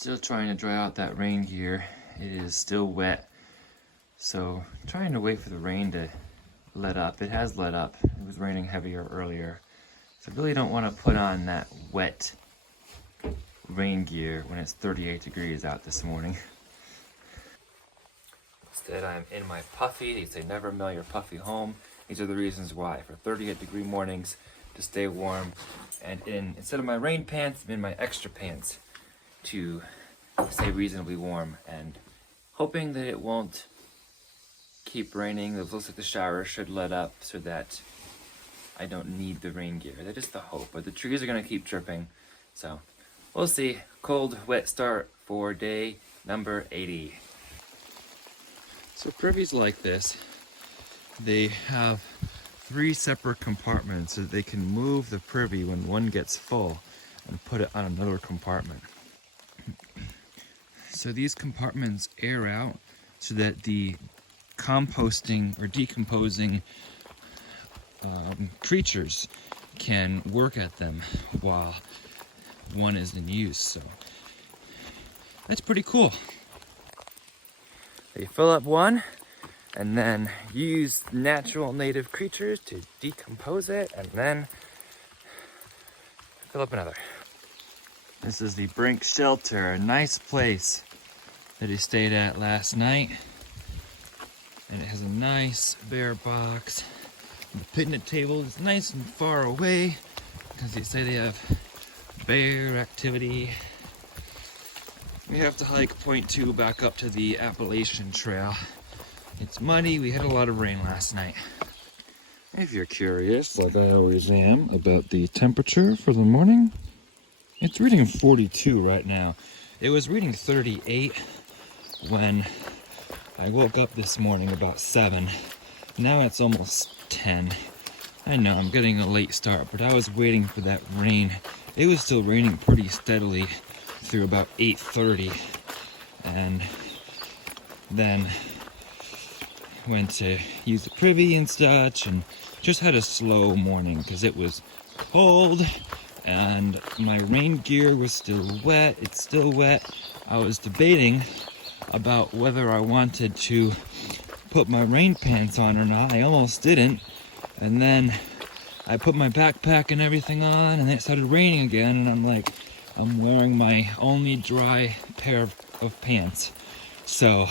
Still trying to dry out that rain gear. It is still wet. So trying to wait for the rain to let up. It has let up. It was raining heavier earlier. So I really don't want to put on that wet rain gear when it's 38 degrees out this morning. Instead, I'm in my puffy. They say never mail your puffy home. These are the reasons why. For 38-degree mornings, to stay warm. And instead of my rain pants, I'm in my extra pants to stay reasonably warm. And hoping that it won't keep raining. It looks like the shower should let up so that I don't need the rain gear. That is the hope. But the trees are going to keep dripping. So we'll see. Cold, wet start for day number 80. So privies like this, they have 3 separate compartments so that they can move the privy when one gets full and put it on another compartment. So these compartments air out so that the composting or decomposing creatures can work at them while one is in use. So that's pretty cool. They fill up one and then use natural native creatures to decompose it and then fill up another. This is the Brink Shelter, a nice place that he stayed at last night. And it has a nice bear box. The picnic table is nice and far away because they say they have bear activity. We have to hike 0.2 back up to the Appalachian trail. It's muddy. We had a lot of rain last night. If you're curious, like I always am, about the temperature for the morning, it's reading 42 right now. It was reading 38 when I woke up this morning about 7. Now it's almost 10. I know I'm getting a late start, but I was waiting for that rain. It was still raining pretty steadily through about 8:30, and then went to use the privy and such, and just had a slow morning because it was cold and my rain gear was still wet. It's still wet. I was debating about whether I wanted to put my rain pants on or not. I almost didn't, and then I put my backpack and everything on, and it started raining again, and I'm like, I'm wearing my only dry pair of pants, so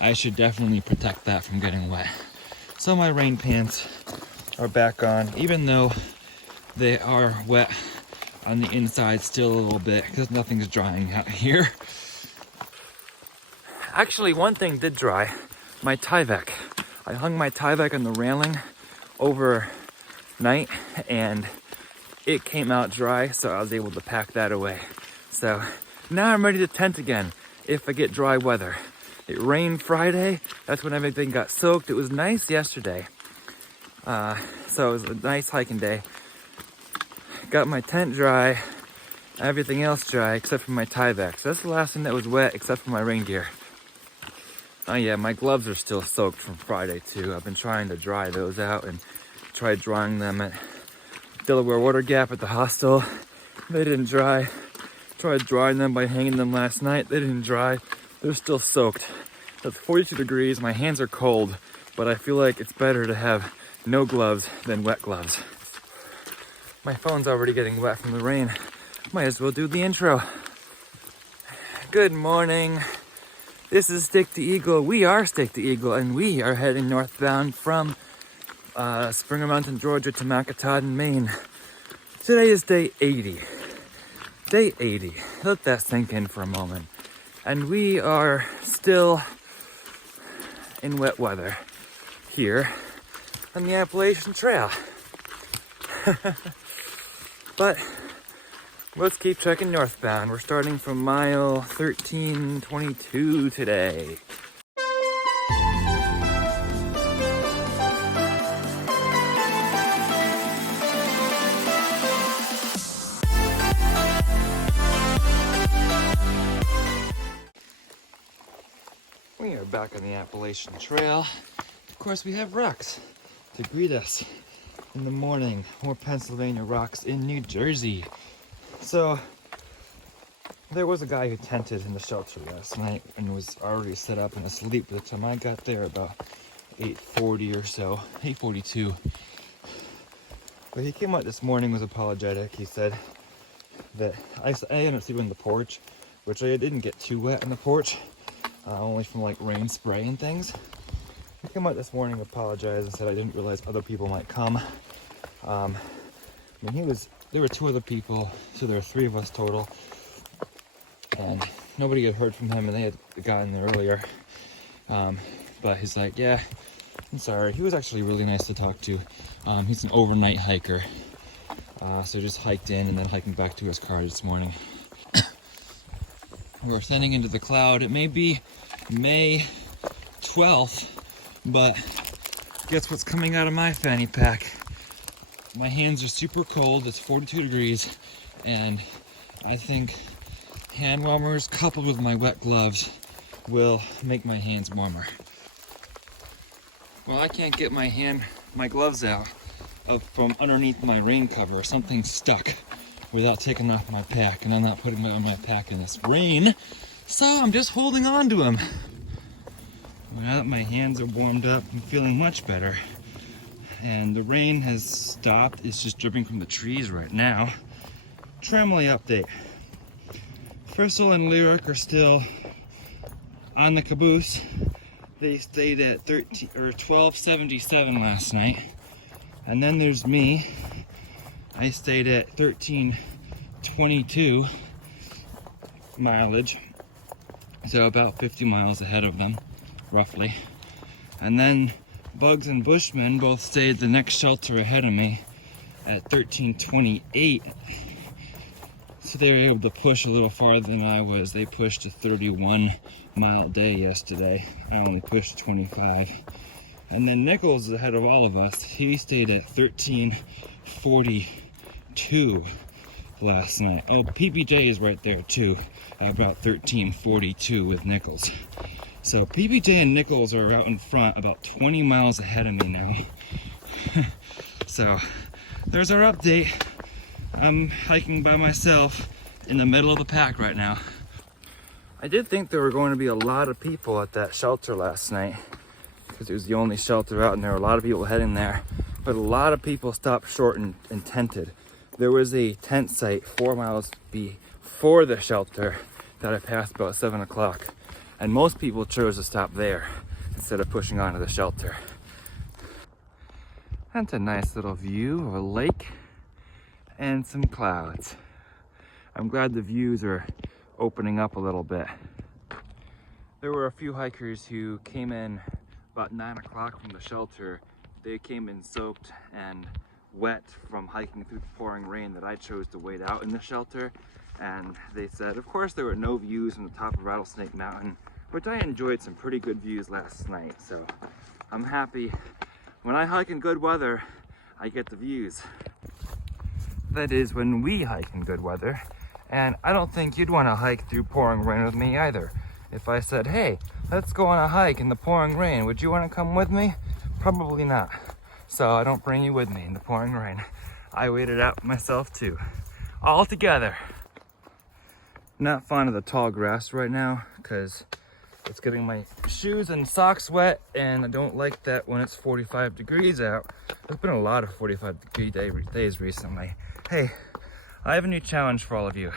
I should definitely protect that from getting wet. So my rain pants are back on, even though they are wet on the inside still a little bit, because nothing's drying out here. Actually, one thing did dry, my Tyvek. I hung my Tyvek on the railing overnight, and it came out dry, so I was able to pack that away. So now I'm ready to tent again if I get dry weather. It rained Friday, that's when everything got soaked. It was nice yesterday, so it was a nice hiking day. Got my tent dry, everything else dry except for my Tyvek. So that's the last thing that was wet except for my rain gear. Oh yeah, my gloves are still soaked from Friday too. I've been trying to dry those out and tried drying them at Delaware Water Gap at the hostel. They didn't dry. Tried drying them by hanging them last night. They didn't dry. They're still soaked. It's 42 degrees. My hands are cold, but I feel like it's better to have no gloves than wet gloves. My phone's already getting wet from the rain. Might as well do the intro. Good morning. This is Stick to Eagle. We are Stick to Eagle, and we are heading northbound from Springer Mountain, Georgia to Macataudin, Maine. Today is day 80. Day 80. Let that sink in for a moment. And we are still in wet weather here on the Appalachian Trail. But let's keep trekking northbound. We're starting from mile 1322 today. We are back on the Appalachian Trail. Of course, we have rocks to greet us in the morning. More Pennsylvania rocks in New Jersey. So, There was a guy who tented in the shelter last night and was already set up and asleep by the time I got there, about 8:40 or so, 8:42. But he came out this morning, was apologetic. He said that I ended up sleeping on the porch, which I didn't get too wet on the porch, only from like rain spray and things. He came out this morning, apologized, and said I didn't realize other people might come. I mean, there were 2 other people, so there were 3 of us total. And nobody had heard from him, and they had gotten there earlier. But he's like, yeah, I'm sorry. He was actually really nice to talk to. He's an overnight hiker. So just hiked in and then hiking back to his car this morning. We're ascending into the cloud. It may be May 12th, but guess what's coming out of my fanny pack? My hands are super cold. It's 42 degrees, and I think hand warmers coupled with my wet gloves will make my hands warmer. Well, I can't get my gloves out from underneath my rain cover. Something's stuck without taking off my pack, and I'm not putting my pack in this rain, so I'm just holding on to them. Now that my hands are warmed up, I'm feeling much better. And the rain has stopped. It's just dripping from the trees right now. Tramway update. Crystal and Lyric are still on the caboose. They stayed at 1277 last night. And then there's me. I stayed at 1322 mileage. So about 50 miles ahead of them, roughly. And then Bugs and Bushman both stayed the next shelter ahead of me at 1328. So they were able to push a little farther than I was. They pushed a 31-mile day yesterday. I only pushed 25. And then Nichols is ahead of all of us. He stayed at 1342 last night. Oh, PBJ is right there too, at about 1342 with Nichols. So PBJ and Nichols are out in front, about 20 miles ahead of me now. So there's our update. I'm hiking by myself in the middle of the pack right now. I did think there were going to be a lot of people at that shelter last night, because it was the only shelter out and there were a lot of people heading there. But a lot of people stopped short and tented. There was a tent site 4 miles before the shelter that I passed about 7 o'clock. And most people chose to stop there instead of pushing onto the shelter. That's a nice little view of a lake and some clouds. I'm glad the views are opening up a little bit. There were a few hikers who came in about 9 o'clock from the shelter. They came in soaked and wet from hiking through the pouring rain that I chose to wait out in the shelter. And they said, of course, there were no views from the top of Rattlesnake Mountain, which I enjoyed some pretty good views last night. So I'm happy. When I hike in good weather, I get the views. That is, when we hike in good weather. And I don't think you'd want to hike through pouring rain with me either. If I said, hey, let's go on a hike in the pouring rain, would you want to come with me? Probably not. So I don't bring you with me in the pouring rain. I wait it out myself too. All together. Not fond of the tall grass right now because it's getting my shoes and socks wet, and I don't like that when it's 45 degrees out. There's been a lot of 45-degree days recently. Hey, I have a new challenge for all of you.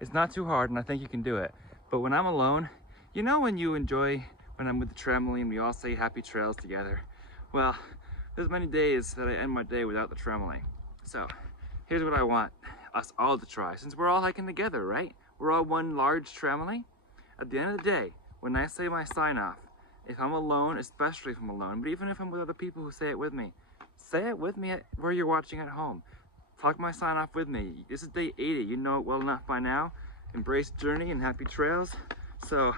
It's not too hard, and I think you can do it. But when I'm alone, you know when you enjoy when I'm with the Tremolene, we all say happy trails together. Well, there's many days that I end my day without the Tremolene. So here's what I want us all to try, since we're all hiking together, right? We're all one large Tremolene. At the end of the day, when I say my sign off, if I'm alone, especially if I'm alone, but even if I'm with other people who say it with me where you're watching at home. Talk my sign off with me. This is day 80. You know it well enough by now. Embrace journey and happy trails. So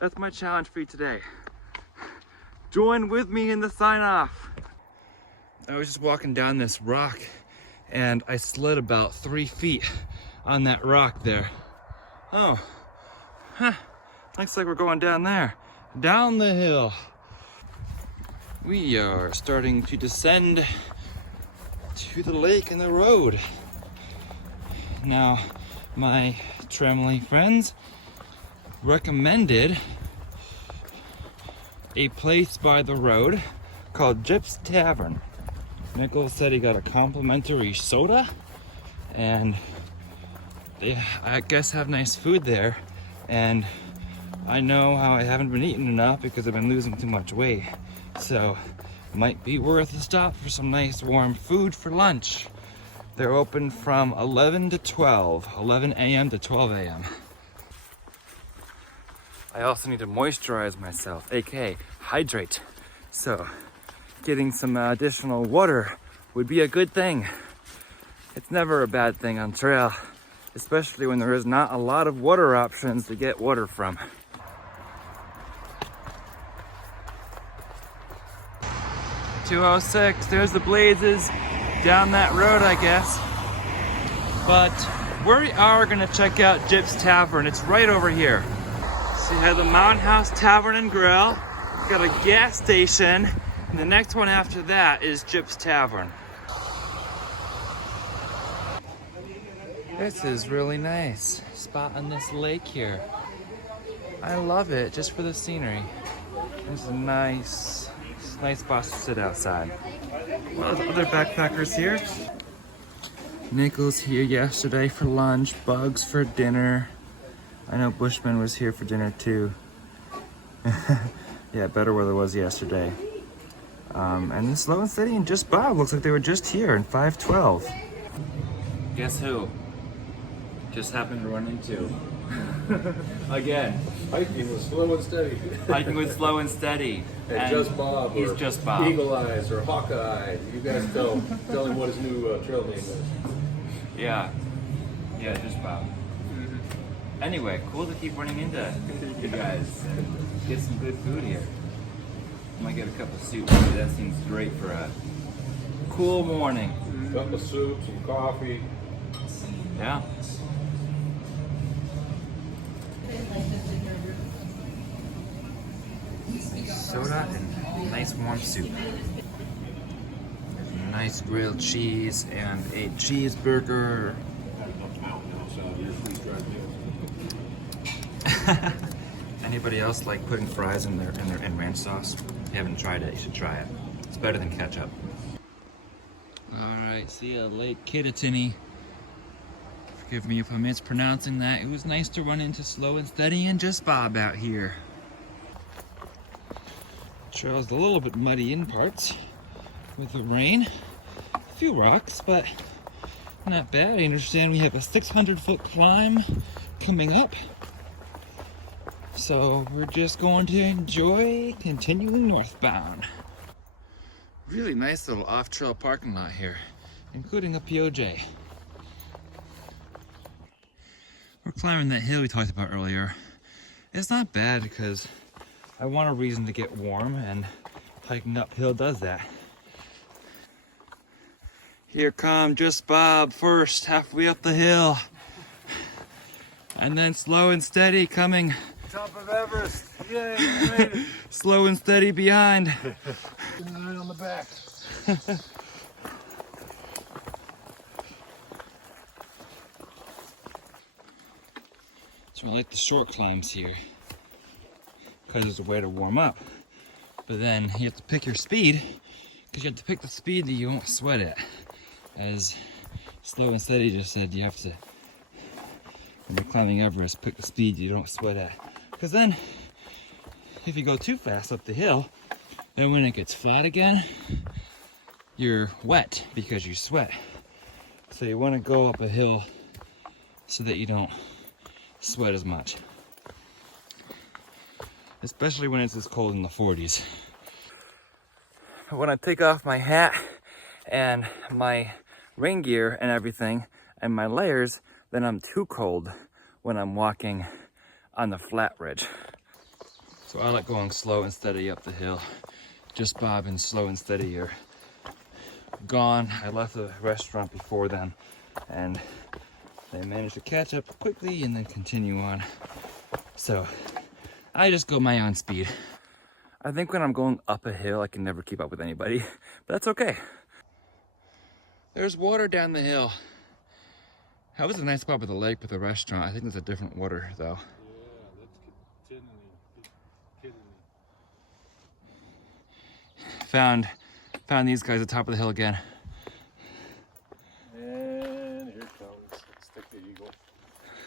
that's my challenge for you today. Join with me in the sign off. I was just walking down this rock and I slid about 3 feet on that rock there. Oh, looks like we're going down there, down the hill. We are starting to descend to the lake and the road. Now, my Tremley friends recommended a place by the road called Jip's Tavern. Nichols said he got a complimentary soda, and they, I guess, have nice food there. And I know how I haven't been eating enough because I've been losing too much weight. So it might be worth a stop for some nice warm food for lunch. They're open from 11 to 12, 11 a.m. to 12 a.m. I also need to moisturize myself, aka hydrate. So getting some additional water would be a good thing. It's never a bad thing on trail, especially when there is not a lot of water options to get water from. .206, there's the Blazes down that road, I guess. But we are gonna check out Jip's Tavern. It's right over here. So you have the Mountain House Tavern and Grill, got a gas station, and the next one after that is Jip's Tavern. This is really nice. Spot on this lake here. I love it, just for the scenery. It's a nice spot to sit outside. Well, there's other backpackers here. Nichols here yesterday for lunch, Bugs for dinner. I know Bushman was here for dinner too. Yeah, better weather was yesterday. And the Slow and Steady and Just Bob looks like they were just here in 512. Guess who? Just happened to run into. Again. Hiking with Slow and Steady. Hiking with Slow and Steady. And Just Bob. He's Just Bob. Eagle Eyes or Hawkeye. You guys tell him what his new trail name is. Yeah. Yeah, Just Bob. Anyway, cool to keep running into you guys and get some good food here. I might get a cup of soup too. That seems great for a cool morning. Cup of soup, some coffee. Yeah. Soda and nice warm soup. Nice grilled cheese and a cheeseburger. Anybody else like putting fries in ranch sauce? If you haven't tried it, you should try it. It's better than ketchup. Alright, see ya, Lake Kittatinny. Forgive me if I'm mispronouncing that. It was nice to run into Slow and Steady and Just Bob out here. The trail's a little bit muddy in parts with the rain. A few rocks, but not bad. I understand we have a 600-foot climb coming up. So we're just going to enjoy continuing northbound. Really nice little off-trail parking lot here, including a POJ. We're climbing that hill we talked about earlier. It's not bad because I want a reason to get warm, and hiking uphill does that. Here come Just Bob first, halfway up the hill. And then Slow and Steady coming. Top of Everest. Yay, we made it. Slow and Steady behind. Right on the back. So I like the short climbs here because there's a way to warm up. But then you have to pick your speed, because you have to pick the speed that you won't sweat at. As Slow and Steady just said, you have to, when you're climbing Everest, pick the speed you don't sweat at. Because then, if you go too fast up the hill, then when it gets flat again, you're wet because you sweat. So you want to go up a hill so that you don't sweat as much. Especially when it's this cold in the 40s. When I take off my hat and my rain gear and everything and my layers, then I'm too cold when I'm walking on the flat ridge. So I like going slow and steady up the hill. Just Bob and Slow and Steady are gone. I left the restaurant before them, and they managed to catch up quickly and then continue on. So I just go my own speed. I think when I'm going up a hill, I can never keep up with anybody, but that's okay. There's water down the hill. That was a nice spot with the lake with the restaurant. I think it's a different water though. Yeah, that's kidding me. Found these guys at the top of the hill again. And here comes Stick the Eagle.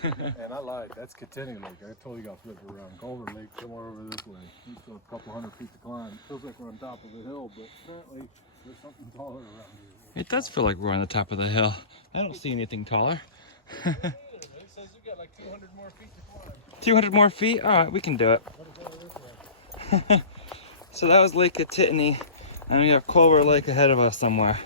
And I lied, that's Kittini Lake. I told you I'll flip it around. Culver Lake, somewhere over this way. It's still a couple hundred feet to climb. It feels like we're on top of a hill, but apparently there's something taller around here. It does feel like we're on the top of the hill. I don't see anything taller. It says you got like 200 more feet to climb. 200 more feet? All right, we can do it. So that was Lake Kittini, and we have Culver Lake ahead of us somewhere.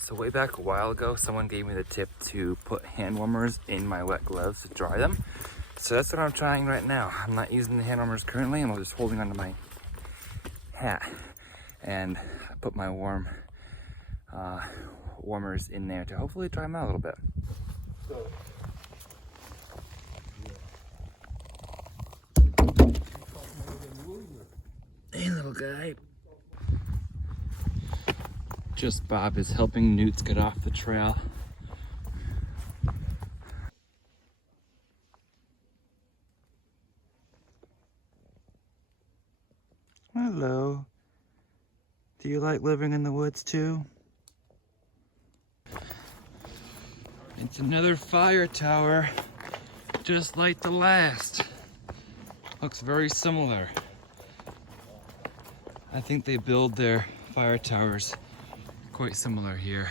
So way back a while ago, someone gave me the tip to put hand warmers in my wet gloves to dry them. So that's what I'm trying right now. I'm not using the hand warmers currently. I'm just holding onto my hat, and I put my warmers in there to hopefully dry them out a little bit. Hey, little guy. Just Bob is helping Newts get off the trail. Hello. Do you like living in the woods too? It's another fire tower, just like the last. Looks very similar. I think they build their fire towers quite similar here.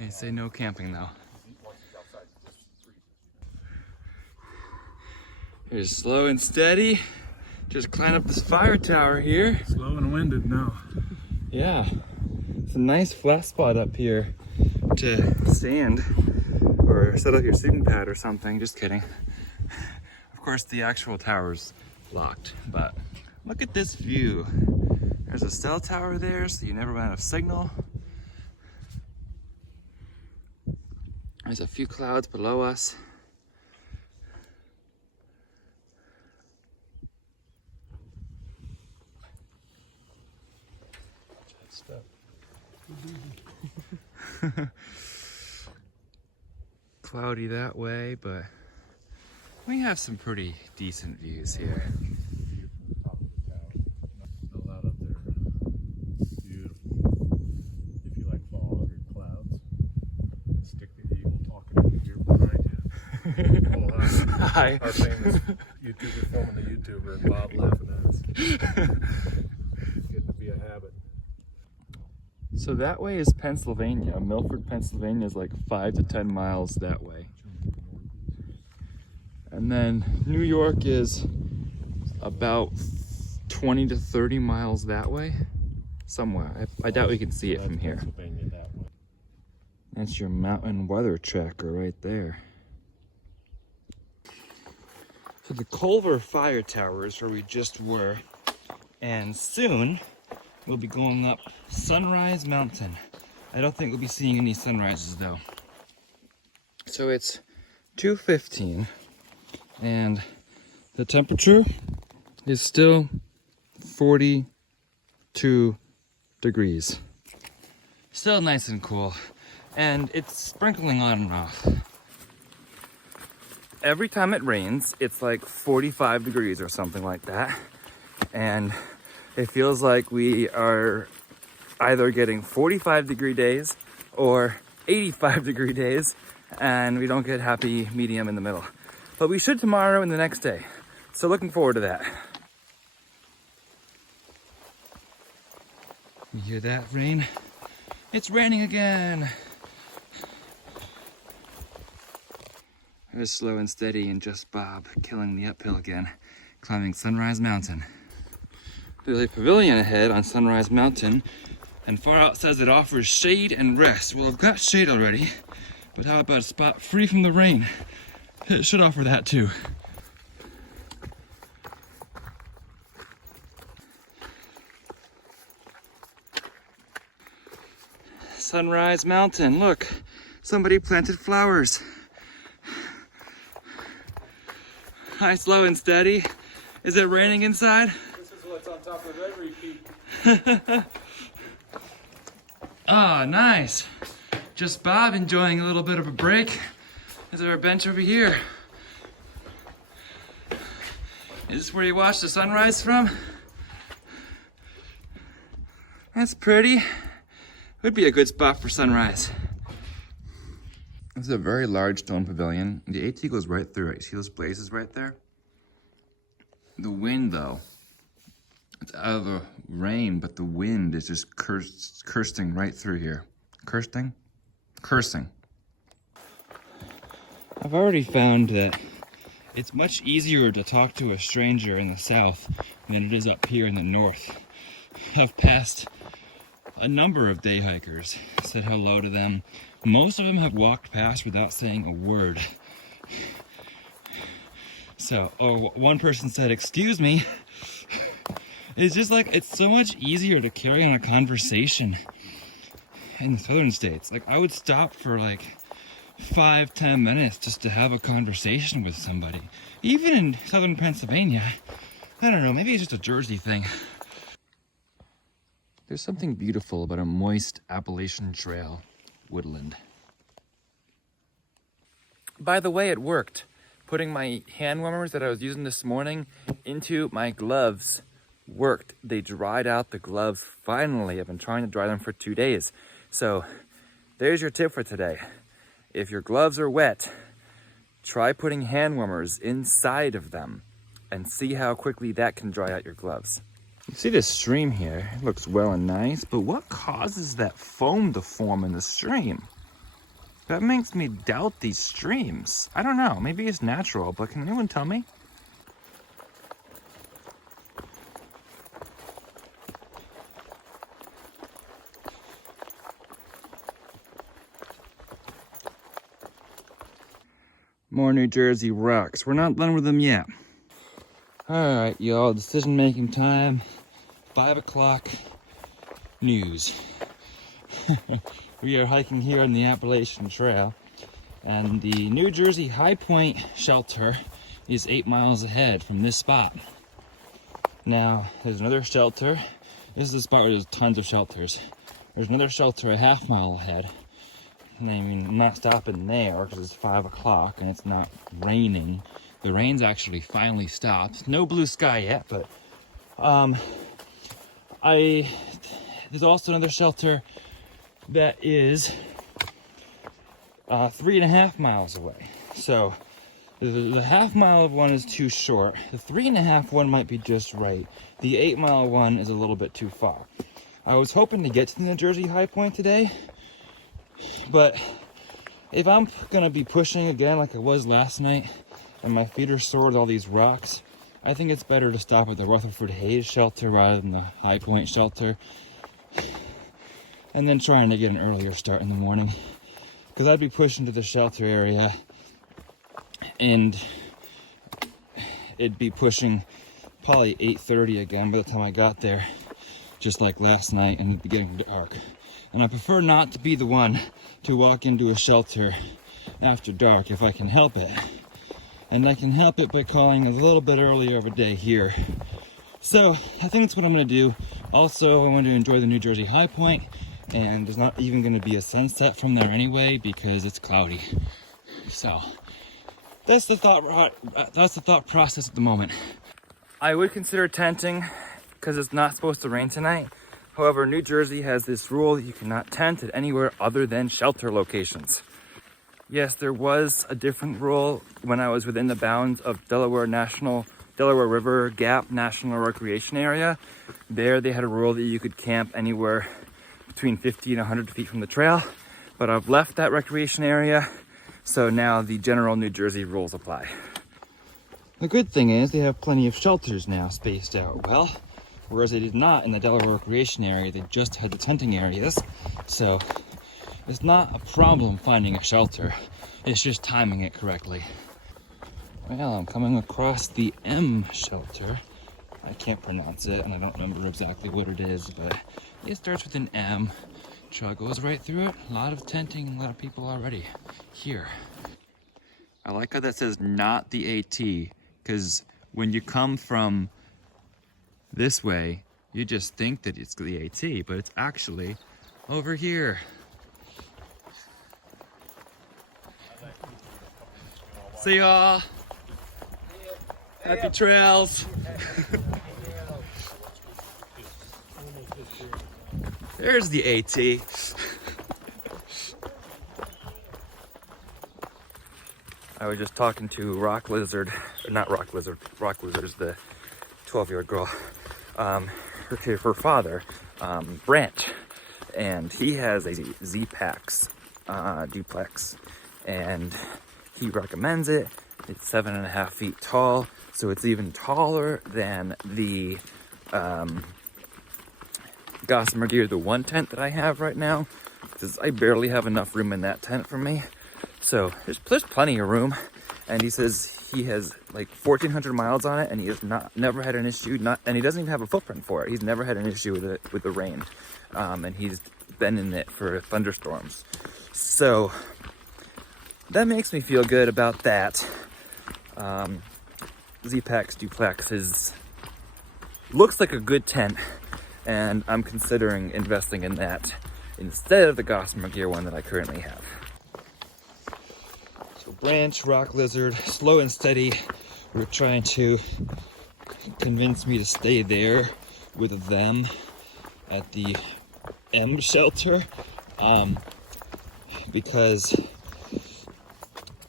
They say no camping though. Here's slow and steady. Just climb up this fire tower here. Slow and winded now. Yeah, it's a nice flat spot up here to stand or set up your sleeping pad or something. Just kidding. Of course, the actual tower's locked, but look at this view. There's a cell tower there, so you never run out of signal. There's a few clouds below us. Cloudy that way, but we have some pretty decent views here. Still out up there. Beautiful. If you like fog or clouds, Stick the Eagle talking over here behind you. Oh, hi. Hi. Our famous YouTuber filming the YouTuber and Bob laughing at us. Getting to be a habit. So that way is Pennsylvania. Milford, Pennsylvania is like 5 to 10 miles that way. And then New York is about 20 to 30 miles that way. Somewhere. I doubt we can see it from here. That's your mountain weather tracker right there. So the Culver Fire Tower is where we just were. And soon we'll be going up Sunrise Mountain. I don't think we'll be seeing any sunrises though. So it's 2:15 and the temperature is still 42 degrees. Still nice and cool. And it's sprinkling on and off. Every time it rains, it's like 45 degrees or something like that. And it feels like we are either getting 45-degree days or 85-degree days, and we don't get happy medium in the middle. But we should tomorrow and the next day. So looking forward to that. You hear that rain? It's raining again. There's Slow and Steady and Just Bob killing the uphill again, climbing Sunrise Mountain. There's a pavilion ahead on Sunrise Mountain, and far out says it offers shade and rest. Well, I've got shade already, but how about a spot free from the rain? It should offer that too. Sunrise Mountain, look, somebody planted flowers. Hi, Slow and Steady. Is it raining inside? This is what's on top of every peak. Ah, nice. Just Bob enjoying a little bit of a break. Is there a bench over here? Is this where you watch the sunrise from? That's pretty. Would be a good spot for sunrise. This is a very large stone pavilion. The AT goes right through it. See those blazes right there? The wind though, it's out of the rain, but the wind is just cursing right through here. Cursing? I've already found that it's much easier to talk to a stranger in the south than it is up here in the north. I've passed a number of day hikers, said hello to them. Most of them have walked past without saying a word. So, one person said, "Excuse me." It's just like, it's so much easier to carry on a conversation in the southern states. Like, I would stop for like 5-10 minutes just to have a conversation with somebody. Even in southern Pennsylvania, I don't know, maybe it's just a Jersey thing. There's something beautiful about a moist Appalachian trail woodland. By the way, it worked. Putting my hand warmers that I was using this morning into my gloves worked. They dried out the gloves finally. I've been trying to dry them for 2 days. So there's your tip for today. If your gloves are wet, try putting hand warmers inside of them and see how quickly that can dry out your gloves. You see this stream here, it looks well and nice, but what causes that foam to form in the stream? That makes me doubt these streams. I don't know, maybe it's natural, but can anyone tell me? More New Jersey rocks. We're not done with them yet. All right, y'all, decision-making time. 5 o'clock news. We are hiking here on the Appalachian Trail, and the New Jersey High Point shelter is 8 miles ahead from this spot. Now, there's another shelter. This is a spot where there's tons of shelters. There's another shelter a half mile ahead. And I mean, I'm not stopping there because it's 5 o'clock and it's not raining. The rain's actually finally stopped. No blue sky yet, but there's also another shelter that is 3.5 miles away. So the half mile one is too short. The 3.5 one might be just right. The 8 mile one is a little bit too far. I was hoping to get to the New Jersey High Point today, but if I'm gonna be pushing again like I was last night and my feet are sore with all these rocks, I think it's better to stop at the Rutherford Hayes shelter rather than the High Point shelter, and then trying to get an earlier start in the morning, because I'd be pushing to the shelter area and it'd be pushing probably 8:30 again by the time I got there, just like last night, and it'd be getting dark. And I prefer not to be the one to walk into a shelter after dark if I can help it. And I can help it by calling a little bit earlier of a day here. So I think that's what I'm gonna do. Also, I want to enjoy the New Jersey High Point, and there's not even gonna be a sunset from there anyway because it's cloudy. So that's the thought process at the moment. I would consider tenting because it's not supposed to rain tonight. However, New Jersey has this rule that you cannot tent at anywhere other than shelter locations. Yes, there was a different rule when I was within the bounds of Delaware River Gap National Recreation Area. There they had a rule that you could camp anywhere between 50 and 100 feet from the trail. But I've left that recreation area, so now the general New Jersey rules apply. The good thing is they have plenty of shelters now spaced out well, whereas they did not in the Delaware Recreation Area. They just had the tenting areas. So it's not a problem finding a shelter. It's just timing it correctly. Well, I'm coming across the M shelter. I can't pronounce it, and I don't remember exactly what it is, but it starts with an M. Trail goes right through it. A lot of tenting and a lot of people already here. I like how that says not the AT, because when you come from this way, you just think that it's the AT, but it's actually over here. See y'all. Happy trails. There's the AT. I was just talking to Rock Lizard, not Rock Lizard, Rock Lizard's the 12-year-old girl. Her father, Brent, and he has a Z-Pax duplex, and he recommends it. It's 7.5 feet tall, so it's even taller than the Gossamer Gear, the one tent that I have right now, because I barely have enough room in that tent for me. So there's plenty of room, and he says he has like 1,400 miles on it, and he has never had an issue. And he doesn't even have a footprint for it. He's never had an issue with the rain, and he's been in it for thunderstorms. So that makes me feel good about that. Z-Pax duplex looks like a good tent, and I'm considering investing in that instead of the Gossamer Gear one that I currently have. So Branch, Rock Lizard, slow and steady, were trying to convince me to stay there with them at the M shelter, because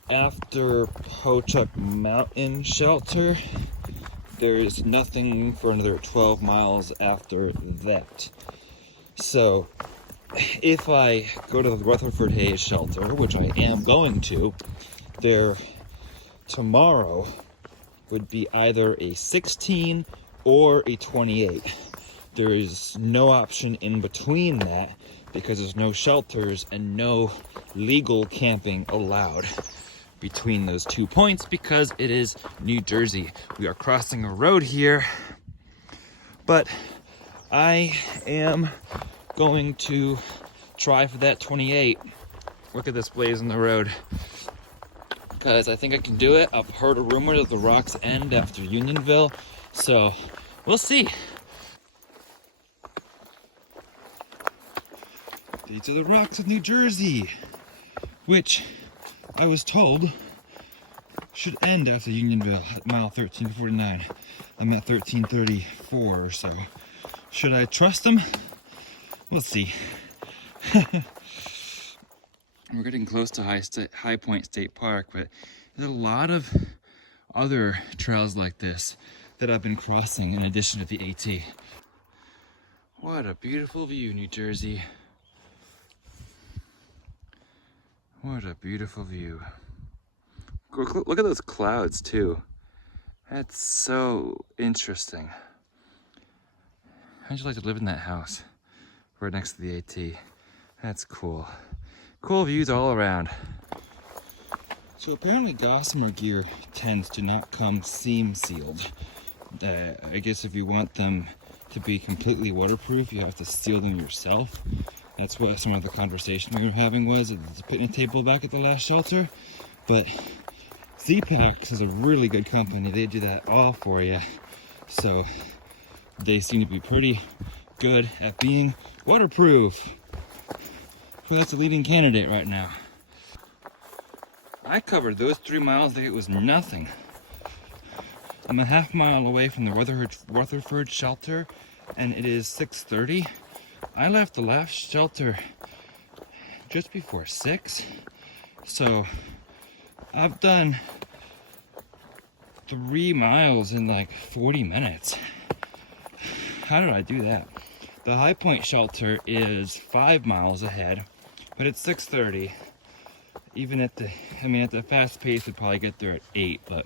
after Ho-Chuk Mountain Shelter, there's nothing for another 12 miles after that. So if I go to the Rutherford Hayes shelter, which I am going to, there tomorrow would be either a 16 or a 28. There is no option in between that because there's no shelters and no legal camping allowed between those 2 points because it is New Jersey. We are crossing a road here, but I am going to try for that 28. Look at this blaze in the road, because I think I can do it. I've heard a rumor that the rocks end after Unionville, so we'll see. These are the rocks of New Jersey, which I was told should end after Unionville at mile 1349. I'm at 1334 or so. Should I trust them? We'll see. We're getting close to High Point State Park, but there's a lot of other trails like this that I've been crossing in addition to the AT. What a beautiful view, New Jersey. What a beautiful view. Look at those clouds too. That's so interesting. How'd you like to live in that house right next to the AT? That's cool. Cool views all around. So apparently Gossamer Gear tents do not come seam sealed. I guess if you want them to be completely waterproof, you have to seal them yourself. That's what some of the conversation we were having was at the picnic table back at the last shelter. But Z-Pax is a really good company. They do that all for you. So they seem to be pretty good at being waterproof. Well, that's a leading candidate right now. I covered those 3 miles like it was nothing. I'm a half mile away from the Rutherford shelter, and it is 6:30. I left the last shelter just before 6, so I've done 3 miles in like 40 minutes. How did I do that? The High Point shelter is 5 miles ahead, but it's 6:30. Even at the fast pace, we'd probably get there at 8, but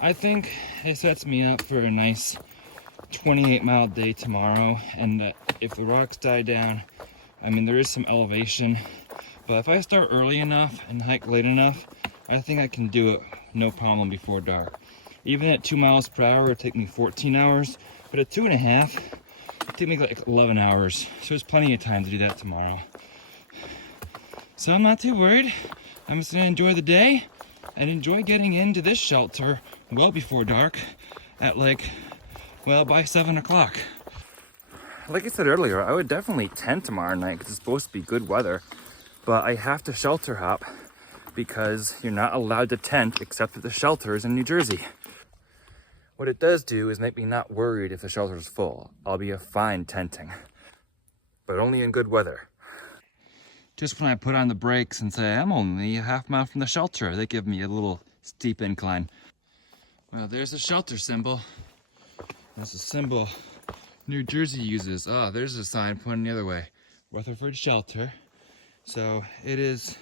I think it sets me up for a nice 28-mile day tomorrow. And if the rocks die down, there is some elevation, but if I start early enough and hike late enough, I think I can do it no problem before dark. Even at 2 miles per hour, it'd take me 14 hours, but at 2.5, it'd take me like 11 hours. So there's plenty of time to do that tomorrow. So I'm not too worried. I'm just gonna enjoy the day and enjoy getting into this shelter well before dark at by 7 o'clock. Like I said earlier, I would definitely tent tomorrow night because it's supposed to be good weather, but I have to shelter hop because you're not allowed to tent except at the shelters in New Jersey. What it does do is make me not worried if the shelter's full. I'll be fine tenting, but only in good weather. Just when I put on the brakes and say, I'm only a half mile from the shelter, they give me a little steep incline. Well, there's the shelter symbol. That's a symbol New Jersey uses. Oh, there's a sign pointing the other way. Rutherford Shelter. So it is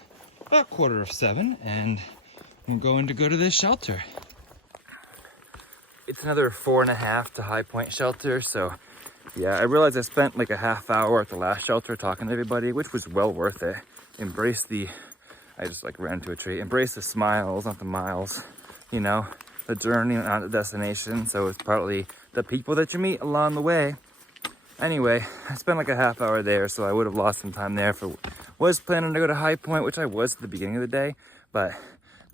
about 7:15 and we're going to go to this shelter. It's another 4.5 to High Point Shelter. So yeah, I realized I spent like a half hour at the last shelter talking to everybody, which was well worth it. I just like ran into a tree. Embrace the smiles, not the miles, you know, the journey, not the destination. So it's partly the people that you meet along the way. Anyway, I spent like a half hour there, so I would have lost some time there if I was planning to go to High Point, which I was at the beginning of the day, but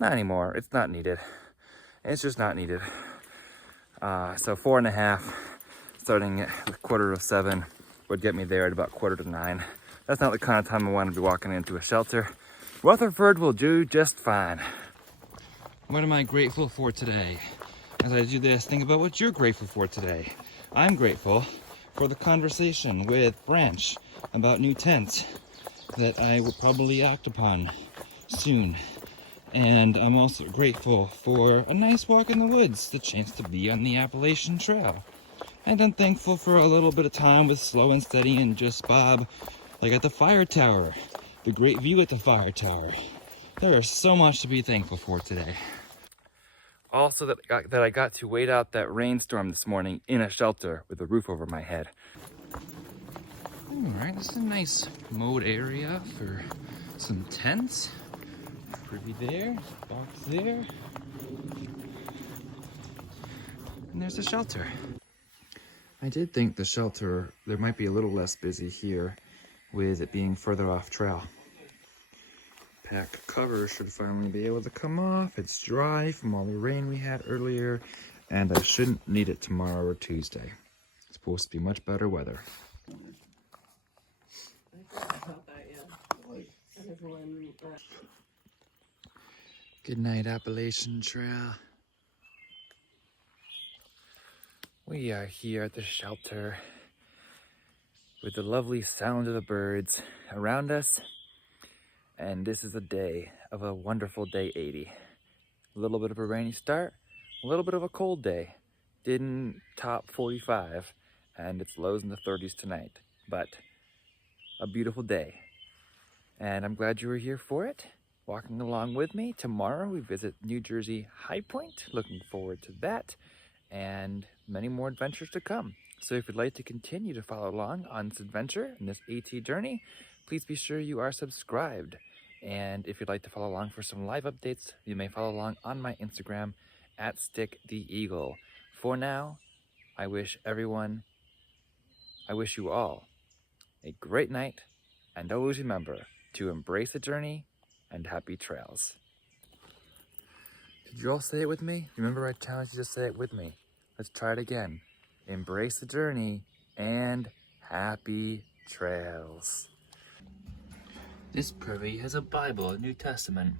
not anymore. It's not needed. It's just not needed. So 4.5, starting at 7:15 would get me there at about 8:45. That's not the kind of time I want to be walking into a shelter. Rutherford will do just fine. What am I grateful for today? As I do this, think about what you're grateful for today. I'm grateful for the conversation with Branch about new tents that I will probably act upon soon. And I'm also grateful for a nice walk in the woods, the chance to be on the Appalachian Trail. And I'm thankful for a little bit of time with Slow and Steady and Just Bob, like at the fire tower, the great view at the fire tower. There's so much to be thankful for today. Also that I got to wait out that rainstorm this morning in a shelter with a roof over my head. All right, this is a nice mowed area for some tents. Privy there, box there. And there's the shelter. I did think the shelter, there might be a little less busy here with it being further off trail. Pack cover should finally be able to come off. It's dry from all the rain we had earlier, and I shouldn't need it tomorrow or Tuesday. It's supposed to be much better weather. Good night, Appalachian Trail. We are here at the shelter with the lovely sound of the birds around us. And this is a day of a wonderful day 80. A little bit of a rainy start, a little bit of a cold day. Didn't top 45, and it's lows in the 30s tonight. But a beautiful day. And I'm glad you were here for it, walking along with me. Tomorrow we visit New Jersey High Point. Looking forward to that. And many more adventures to come. So if you'd like to continue to follow along on this adventure and this AT journey, please be sure you are subscribed. And if you'd like to follow along for some live updates, you may follow along on my Instagram at StickTheEagle. For now, I wish you all a great night, and always remember to embrace the journey and happy trails. Did you all say it with me? Remember I challenged you to say it with me. Let's try it again. Embrace the journey and happy trails. This privy has a Bible, a New Testament.